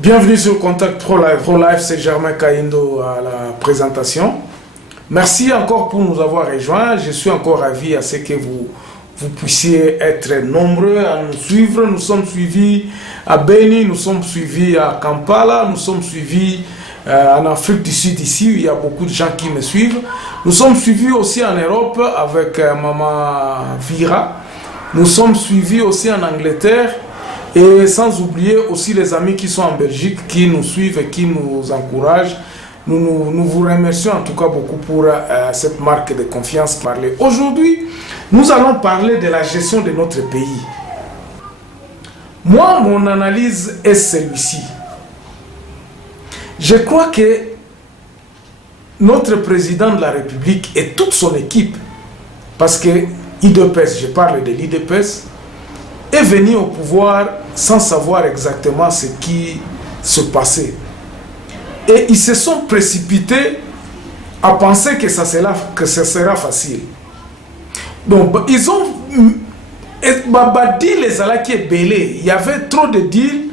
Bienvenue sur Contact Pro-Life. Pro-Life, c'est Germain Kaindo à la présentation. Merci encore pour nous avoir rejoints. Je suis encore ravi à ce que vous puissiez être nombreux à nous suivre. Nous sommes suivis à Beni, nous sommes suivis à Kampala, nous sommes suivis en Afrique du Sud ici, il y a beaucoup de gens qui me suivent. Nous sommes suivis aussi en Europe avec Maman Vira. Nous sommes suivis aussi en Angleterre. Et sans oublier aussi les amis qui sont en Belgique, qui nous suivent et qui nous encouragent. Nous vous remercions en tout cas beaucoup pour cette marque de confiance. Aujourd'hui, nous allons parler de la gestion de notre pays. Moi, mon analyse est celui-ci. Je crois que notre président de la République et toute son équipe, parce que IDPS, je parle de l'IDPS, est venu au pouvoir sans savoir exactement ce qui se passait. Et ils se sont précipités à penser que ça sera facile. Donc, ils ont dit les ala qui est belé. Il y avait trop de deals,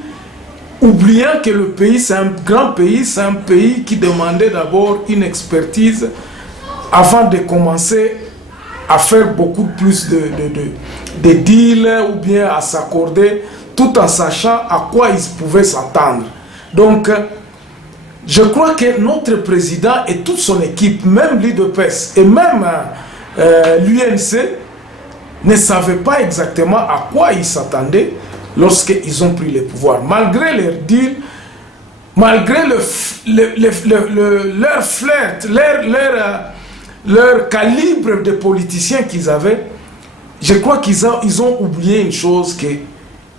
oubliant que le pays, c'est un grand pays, c'est un pays qui demandait d'abord une expertise avant de commencer à faire beaucoup plus de deals ou bien à s'accorder, tout en sachant à quoi ils pouvaient s'attendre. Donc, je crois que notre président et toute son équipe, même l'IDPS et même l'UNC, ne savaient pas exactement à quoi ils s'attendaient lorsqu'ils ont pris le pouvoir. Malgré leurs deals, malgré leur flirt, leur calibre de politiciens qu'ils avaient, je crois qu'ils ont oublié une chose, que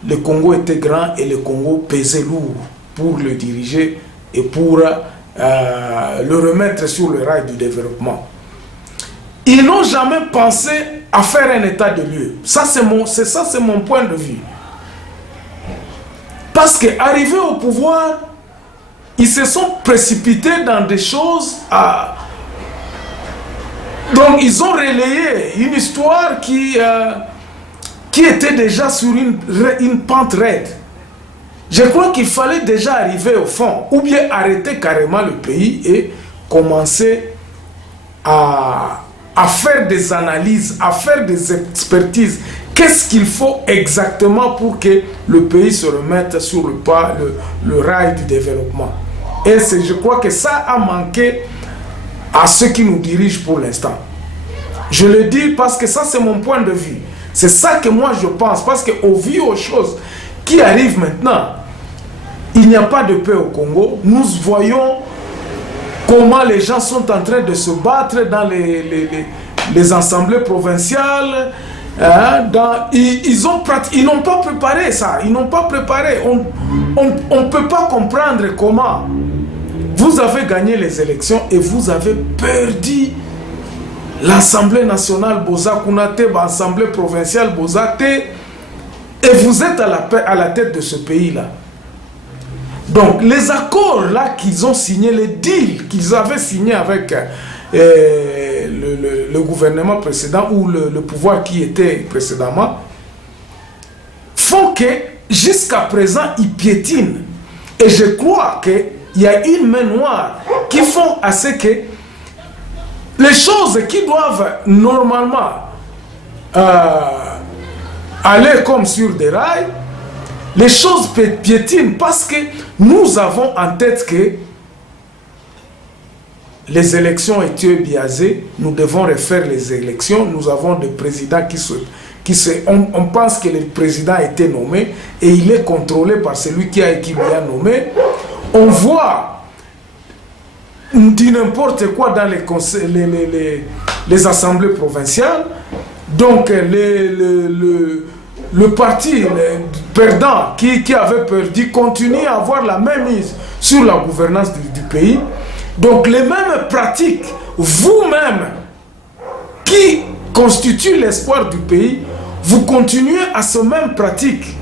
le Congo était grand et le Congo pesait lourd pour le diriger et pour le remettre sur le rail du développement. Ils n'ont jamais pensé à faire un état de lieu. Ça, c'est mon point de vue. Parce qu'arrivés au pouvoir, ils se sont précipités dans des choses donc ils ont relayé une histoire qui était déjà sur une pente raide. Je crois qu'il fallait déjà arriver au fond, ou bien arrêter carrément le pays et commencer à faire des analyses, à faire des expertises. Qu'est-ce qu'il faut exactement pour que le pays se remette sur le rail du développement? Et je crois que ça a manqué à ceux qui nous dirigent pour l'instant. Je le dis parce que ça, c'est mon point de vue. C'est ça que moi je pense. Parce qu'au vu aux choses qui arrivent maintenant, il n'y a pas de paix au Congo. Nous voyons comment les gens sont en train de se battre dans les assemblées provinciales. Ils n'ont pas préparé ça. Ils n'ont pas préparé. On ne peut pas comprendre comment vous avez gagné les élections et vous avez perdu l'Assemblée nationale Boza Kounate, l'Assemblée provinciale Bozate, et vous êtes à la tête de ce pays-là. Donc, les accords là qu'ils ont signés, les deals qu'ils avaient signés avec le gouvernement précédent ou le pouvoir qui était précédemment, font que jusqu'à présent, ils piétinent. Et je crois que il y a une main noire qui font à ce que les choses qui doivent normalement aller comme sur des rails, les choses piétinent parce que nous avons en tête que les élections étaient biaisées, nous devons refaire les élections, nous avons des présidents on pense que le président a été nommé et il est contrôlé par celui qui lui a nommé. On voit du n'importe quoi dans les assemblées provinciales. Donc le parti perdant qui avait perdu continue à avoir la même mise sur la gouvernance du pays. Donc les mêmes pratiques, vous-même qui constituent l'espoir du pays, vous continuez à ces mêmes pratiques.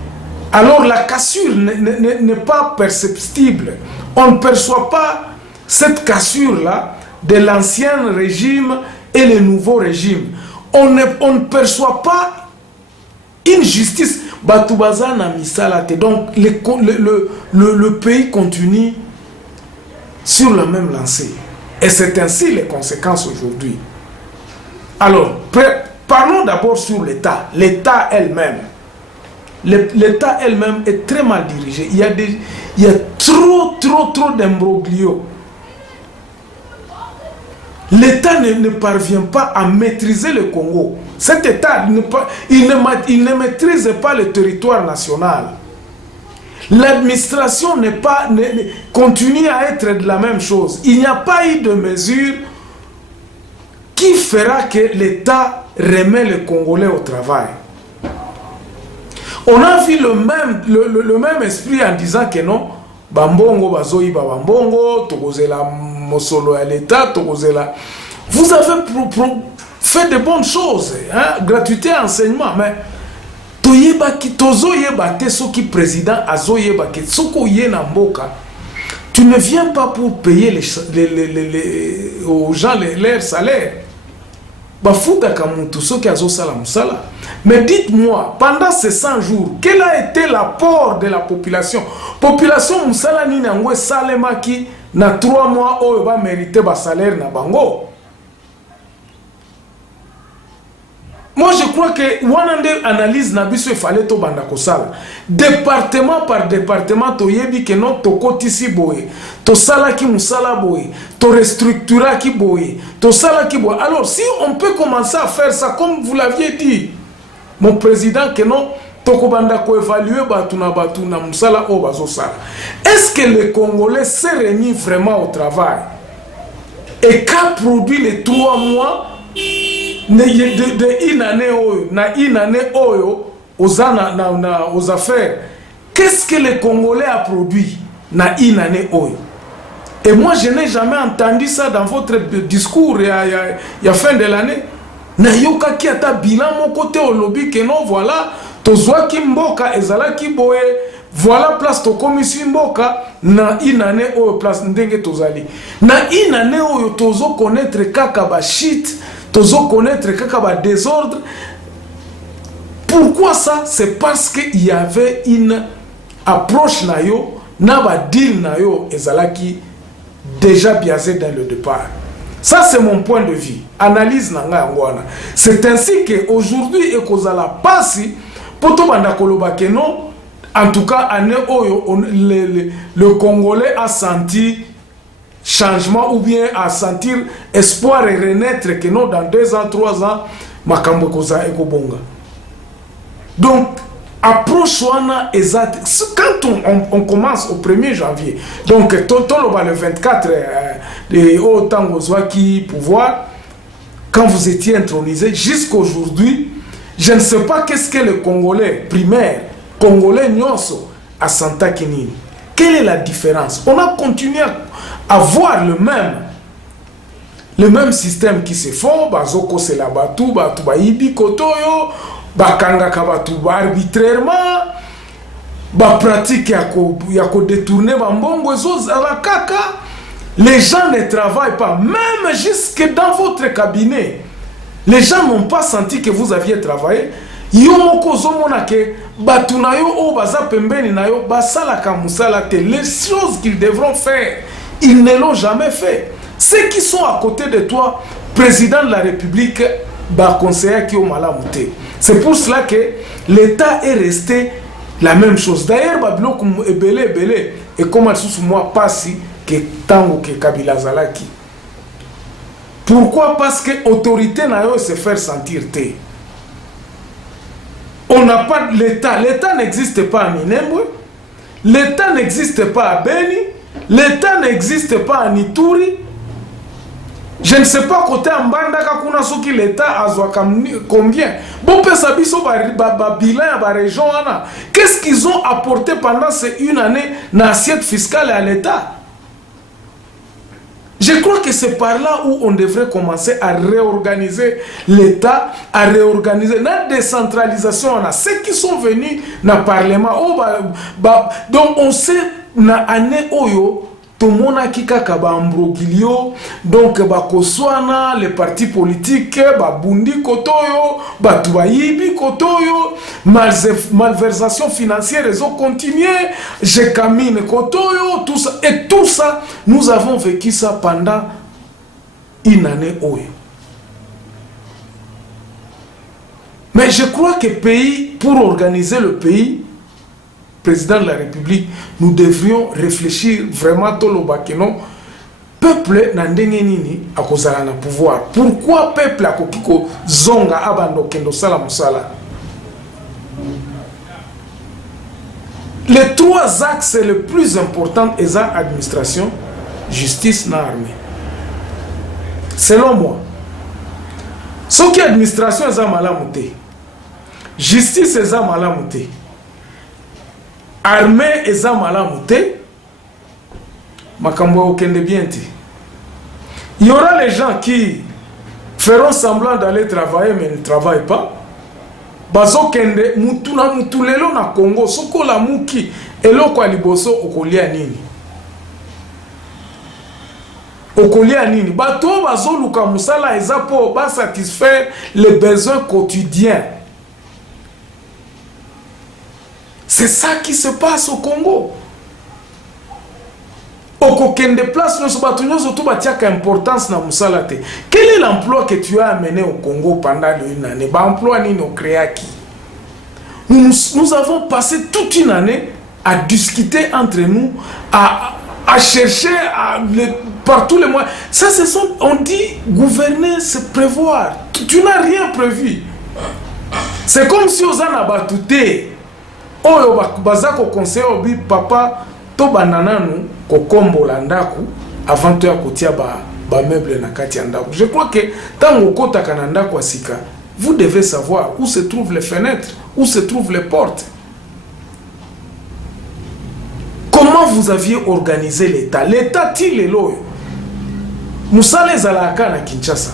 Alors la cassure n'est pas perceptible. On ne perçoit pas cette cassure-là de l'ancien régime et le nouveau régime. On ne perçoit pas une justice. Batoubaza na misala te. Donc le pays continue sur la même lancée. Et c'est ainsi les conséquences aujourd'hui. Alors, parlons d'abord sur l'État. L'État elle-même. L'État elle-même est très mal dirigé. Il y a trop d'imbroglio. L'État ne parvient pas à maîtriser le Congo. Cet État, il ne maîtrise pas le territoire national. L'administration continue à être de la même chose. Il n'y a pas eu de mesure qui fera que l'État remet les Congolais au travail. On a vu le même esprit en disant que non, Bambongo, Bazoï, Bambongo, Togozela, Mosolo à l'État, Togozela. Vous avez fait de bonnes choses, hein? Gratuité, enseignement, mais président tu ne viens pas pour payer aux gens leurs salaires. Mais dites-moi, pendant ces 100 jours, quel a été l'apport de la population? Population Moussala ni nangwe salemaki na 3 mois oyo ba mérité ba salaire na bango. Moi je crois que wanande analyse na biso fallait to banda kosala. Département par département to yebi que non to kotisi boye. To sala ki musala boye, to restructura ki boye, to sala ki boye. Alors si on peut commencer à faire ça comme vous l'aviez dit, mon président, que non toko banda ko évaluer batuna musala o bazo sala. Est-ce que les Congolais s'est remis vraiment au travail? Et qu'a produit les 3 mois de une année aux affaires? Qu'est-ce que les Congolais a produit na une année oyo? Et moi je n'ai jamais entendu ça dans votre discours il y a fin de l'année. Na yoka ki ata bilan mon côté au lobby que non voilà tozwa ki mboka ezala ki boye voilà place to commission mboka na une année oyo place ndenge tozali na une année oyo tozo connaître kaka ba shit tozo connaître kaka ba désordre. Pourquoi ça? C'est parce qu'il y avait une approche na yo na ba deal na yo ezalaki déjà biaisé dans le départ. Ça c'est mon point de vue. Analyse nanga ngwana. C'est ainsi que aujourd'hui ekozala pasi poto banda koloba ke non. En tout cas année oyo le Congolais a senti changement ou bien à sentir espoir et renaître que non dans 2 ans 3 ans makambo koza ekobonga. Donc approche wana exact. Quand on commence au 1er janvier, donc le 24 au temps qui pouvoir, quand vous étiez intronisé jusqu'à aujourd'hui, je ne sais pas qu'est-ce que le Congolais primaire, Congolais nyonso à Santa Kinini. Quelle est la différence? On a continué à voir le même système qui se font, bazoko c'est la batou, batou baibi kotoyo, bakanga kabatu arbitrairement, ba pratique yako détourner bambongo ezo la kaka. Les gens ne travaillent pas, même jusque dans votre cabinet. Les gens n'ont pas senti que vous aviez travaillé. Yomoko zomona ke batunayo o baza pembeni nayo basala kamusala te. Les choses qu'ils devront faire, ils ne l'ont jamais fait. Ceux qui sont à côté de toi, président de la République, ba conseiller qui au malamouté. C'est pour cela que l'État est resté la même chose. D'ailleurs, Babilo ebele et comme sous moi passi que tango que Kabila Zalaki. Pourquoi? Parce que l'autorité n'a pas se faire sentir té. On n'a pas l'État. L'État n'existe pas à Minembwe. L'État n'existe pas à Beni. L'État n'existe pas à Nituri. Je ne sais pas côté Mbanda kakuna soki l'État a combien. Bon pesabiso ba bilan ba région ana. Qu'est-ce qu'ils ont apporté pendant ces 1 année dans l'assiette fiscale à l'État? Je crois que c'est par là où on devrait commencer à réorganiser l'État, à réorganiser la décentralisation. On a ceux qui sont venus dans le Parlement. Donc on sait, dans l'année oyo, tomona kaka ba ambroglio donc ba koswana les partis politiques ba bundi kotoyo ba tubayibi kotoyo malversation financière ils ont continué je camine kotoyo tout ça et tout ça nous avons vécu ça pendant une année oyo. Mais je crois que pays pour organiser le pays président de la République, nous devrions réfléchir vraiment tout le bakeno peuple na ndenge nini akozala na pouvoir. Pourquoi peuple akokiko zonga abando kendo sala musala? Les trois axes les plus importants est administration, justice na armée. Selon moi, ce qui est administration est malamu te, justice est malamu te, armée eza malamu te, makambo okende bien te. Il y aura les gens qui feront semblant d'aller travailler mais ne travaillent pas. Bazo kende mutuna mutulelo na Congo soko la muki eloko aliboso okolia nini. Okolia nini. Bato bazo luka musala eza po ba satisfaire les besoins quotidiens. C'est ça qui se passe au Congo. Okokende place nous batunyo surtout batiaka importance na musala te. Quel est l'emploi que tu as amené au Congo pendant une année? Ba emploi ni no créaki. Nous avons passé toute une année à discuter entre nous, à chercher par tous les moyens. Ça on dit gouverner c'est prévoir. Tu n'as rien prévu. C'est comme si aux anabatouté oyo bazako conseil obi papa to banana nous kokombola ndaku avant to ya kotia ba meuble na kati ya ndaku. Je crois que tant okota kana ndaku asika, vous devez savoir où se trouvent les fenêtres, où se trouvent les portes. Comment vous aviez organisé l'État? L'État il est loyo. Musale zalaka na Kinshasa.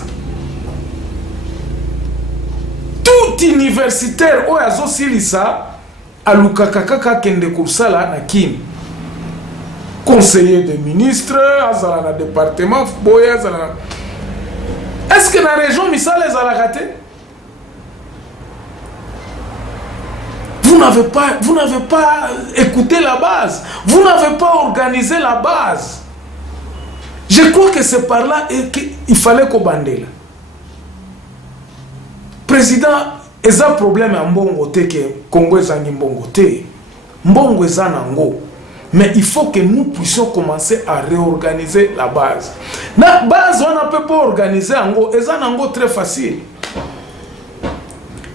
Tout universitaire oyo azosilisa alukakakaka kende kursala na Kin. Conseiller de ministre, azala na département, boya azala na... Est-ce que dans la région Misala les a raté? Vous n'avez pas écouté la base. Vous n'avez pas organisé la base. Je crois que c'est par là qu'il fallait qu'on bande là. Président, il y a un problème en Mbongo te que Congo est en Mbongo te. Mbongo est en Ango. Mais il faut que nous puissions commencer à réorganiser la base. La base, on ne peut pas organiser Ango. Et ça, Ango très facile.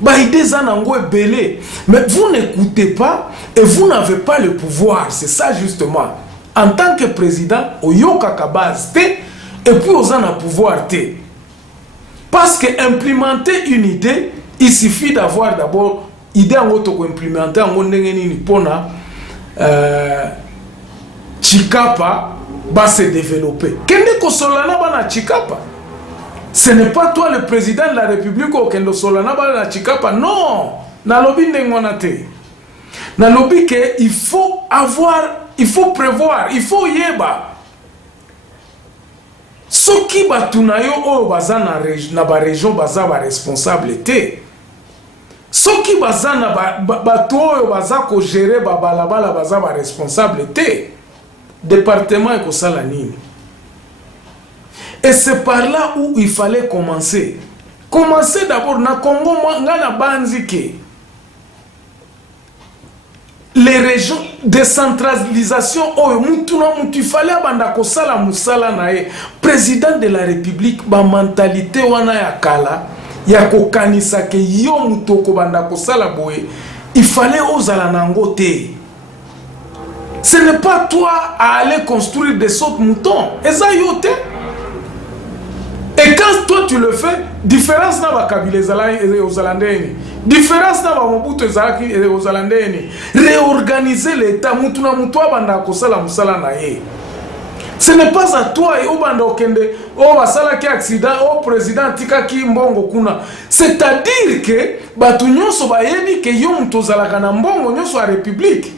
Baïdé Zanango est belé. Mais vous n'écoutez pas et vous n'avez pas le pouvoir. C'est ça justement. En tant que président, au Yokaka base te, et puis aux en a pouvoir te. Parce que implémenter une idée, il suffit d'avoir d'abord idée en auto implémenter en ondengeni pona Chikapa va se développer. Kende ko solana bana Chikapa. Ce n'est pas toi le président de la République au Kendo Solana bana Chikapa. Non, na lobi ndengonate. Na lobi que il faut avoir, il faut prévoir, il faut yeba. Ce qui batunayo o baza na ba région baza ba responsable te. Ce qui baza na ba to baza ko gérer ba balabala baza ba responsable te. Département et kosala nini. Et c'est par là où il fallait commencer. Commencer d'abord na Congo ngana banzike. Les régions, décentralisation, oh, il fallait abanda kosala musala nae. Président de la République, ba mentalité wana ya kala, ya kokanisa ke yo mutoko banda kosala boye, il fallait ozala nango te. Ce n'est pas toi à aller construire des autres moutons. Eza yote. Et quand toi tu le fais, différence na ba kabila aux Hollandais, différence na ba Mobutu aux Hollandais, réorganiser l'État, mutuna mutwa banda kosala musala na ye. Ce n'est pas à toi et au banda okende, oh basala ki accident, oh président tika ki mbongo kuna. C'est-à-dire que batu nyonso bayebi ke yo mutozala kana mbongo nyonso a république.